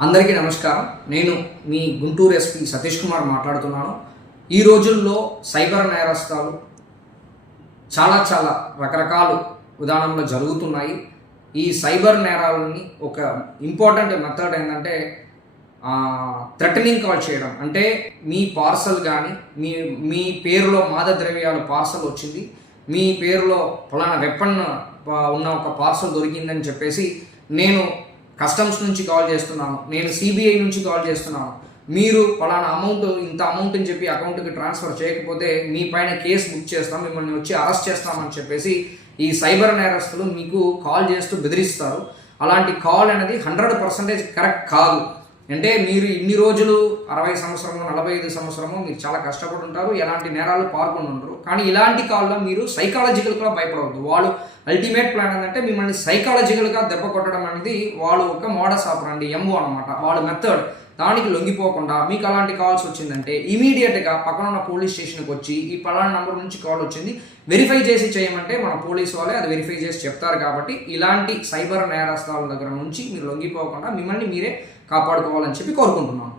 అందరికీ నమస్కారం. నేను మీ గుంటూరు ఎస్పీ సతీష్ కుమార్ మాట్లాడుతున్నాను. ఈ రోజుల్లో సైబర్ నేరస్తాలు చాలా రకరకాల విధానంలో జరుగుతున్నాయి. ఈ సైబర్ నేరాలని ఒక ఇంపార్టెంట్ మెథడ్ ఏంటంటే థ్రెటనింగ్ కాల్ చేయడం. అంటే మీ పార్సల్ కానీ మీ పేరులో మాదక ద్రవ్యాల పార్సల్ వచ్చింది, మీ పేరులో ఫలానా వెపన్ ఉన్న ఒక పార్సల్ దొరికిందని చెప్పేసి నేను కస్టమ్స్ నుంచి కాల్ చేస్తున్నాను, నేను సిబిఐ నుంచి కాల్ చేస్తున్నాను, మీరు ఫలానా ఇంత అమౌంట్ అని చెప్పి అకౌంట్కి ట్రాన్స్ఫర్ చేయకపోతే మీ పైన కేసు బుక్ చేస్తాం, మిమ్మల్ని వచ్చి అరెస్ట్ చేస్తామని చెప్పేసి ఈ సైబర్ నేరస్తులు మీకు కాల్ చేస్తూ బెదిరిస్తారు. అలాంటి కాల్ అనేది 100% కరెక్ట్ కాదు. అంటే మీరు ఇన్ని రోజులు 60 సంవత్సరము 45 సంవత్సరము మీరు చాలా కష్టపడి ఉంటారు, ఎలాంటి నేరాలు పాల్గొని ఉంటారు. కానీ ఇలాంటి కాల్లో మీరు సైకాలజికల్గా భయపడవద్దు. వాళ్ళు అల్టిమేట్ ప్లాన్ ఏంటంటే మిమ్మల్ని సైకాలజికల్గా దెబ్బ కొట్టడం అనేది వాళ్ళు ఒక మోడస్ ఆపరండి, ఎంఓ అనమాట వాళ్ళ మెథడ్. దానికి లొంగిపోకుండా మీకు అలాంటి కాల్స్ వచ్చిందంటే ఇమీడియట్గా పక్కన ఉన్న పోలీస్ స్టేషన్కి వచ్చి ఈ పలానా నంబర్ నుంచి కాల్ వచ్చింది వెరిఫై చేసి చేయమంటే మన పోలీసు వాళ్ళే అది వెరిఫై చేసి చెప్తారు. కాబట్టి ఇలాంటి సైబర్ నేరస్తాల దగ్గర నుంచి మీరు లొంగిపోకుండా మిమ్మల్ని మీరే కాపాడుకోవాలని చెప్పి కోరుకుంటున్నాను.